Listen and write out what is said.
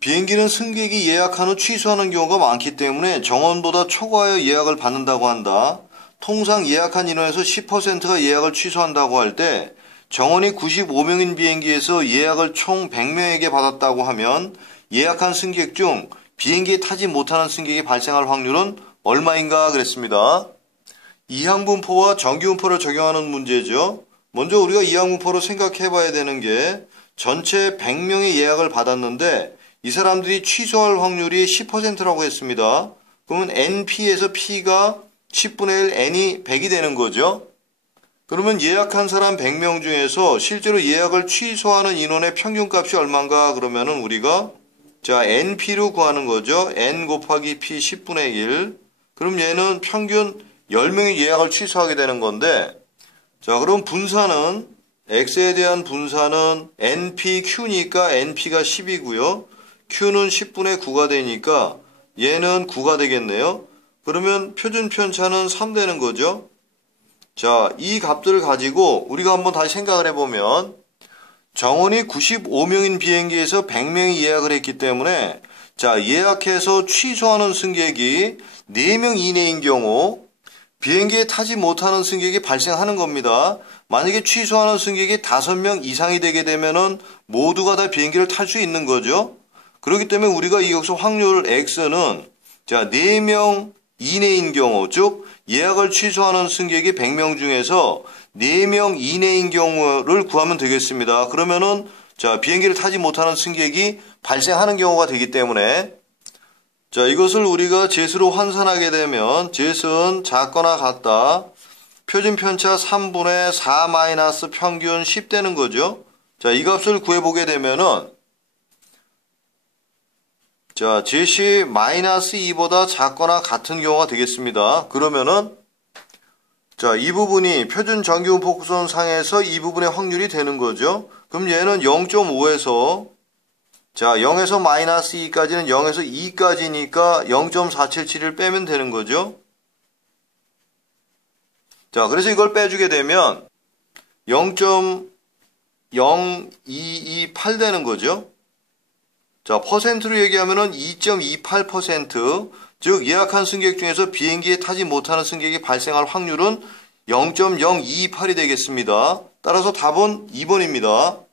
비행기는 승객이 예약한 후 취소하는 경우가 많기 때문에 정원보다 초과하여 예약을 받는다고 한다. 통상 예약한 인원에서 10%가 예약을 취소한다고 할 때 정원이 95명인 비행기에서 예약을 총 100명에게 받았다고 하면 예약한 승객 중 비행기에 타지 못하는 승객이 발생할 확률은 얼마인가 그랬습니다. 이항분포와 정기분포를 적용하는 문제죠. 먼저 우리가 이항분포로 생각해 봐야 되는 게 전체 100명의 예약을 받았는데 이 사람들이 취소할 확률이 10%라고 했습니다. 그러면 NP에서 P가 10분의 1, N이 100이 되는 거죠. 그러면 예약한 사람 100명 중에서 실제로 예약을 취소하는 인원의 평균값이 얼마인가 그러면은 우리가 자 NP로 구하는 거죠. N 곱하기 P 10분의 1. 그럼 얘는 평균 10명이 예약을 취소하게 되는 건데 자 그럼 분사는 X에 대한 분사는 NPQ니까 NP가 10이고요. Q는 10분의 9가 되니까 얘는 9가 되겠네요. 그러면 표준 편차는 3 되는 거죠. 자, 이 값들을 가지고 우리가 한번 다시 생각을 해보면 정원이 95명인 비행기에서 100명이 예약을 했기 때문에 자, 예약해서 취소하는 승객이 4명 이내인 경우 비행기에 타지 못하는 승객이 발생하는 겁니다. 만약에 취소하는 승객이 5명 이상이 되게 되면은 모두가 다 비행기를 탈 수 있는 거죠. 그렇기 때문에 우리가 이 여기서 확률 X는 자, 4명 이내인 경우, 즉 예약을 취소하는 승객이 100명 중에서 4명 이내인 경우를 구하면 되겠습니다. 그러면은 자, 비행기를 타지 못하는 승객이 발생하는 경우가 되기 때문에 자, 이것을 우리가 제수로 환산하게 되면 제수는 작거나 같다. 표준 편차 3분의 4 마이너스 평균 10 되는 거죠. 자, 이 값을 구해보게 되면은 자, 제시 마이너스 2보다 작거나 같은 경우가 되겠습니다. 그러면은 자, 이 부분이 표준 정규 복선 상에서 이 부분의 확률이 되는 거죠. 그럼 얘는 0.5에서 자, 0에서 마이너스 2까지는 0에서 2까지니까 0.477을 빼면 되는 거죠. 자, 그래서 이걸 빼주게 되면 0.0228 되는 거죠. 자, 퍼센트로 얘기하면은 2.28%, 즉 예약한 승객 중에서 비행기에 타지 못하는 승객이 발생할 확률은 0.028이 되겠습니다. 따라서 답은 2번입니다.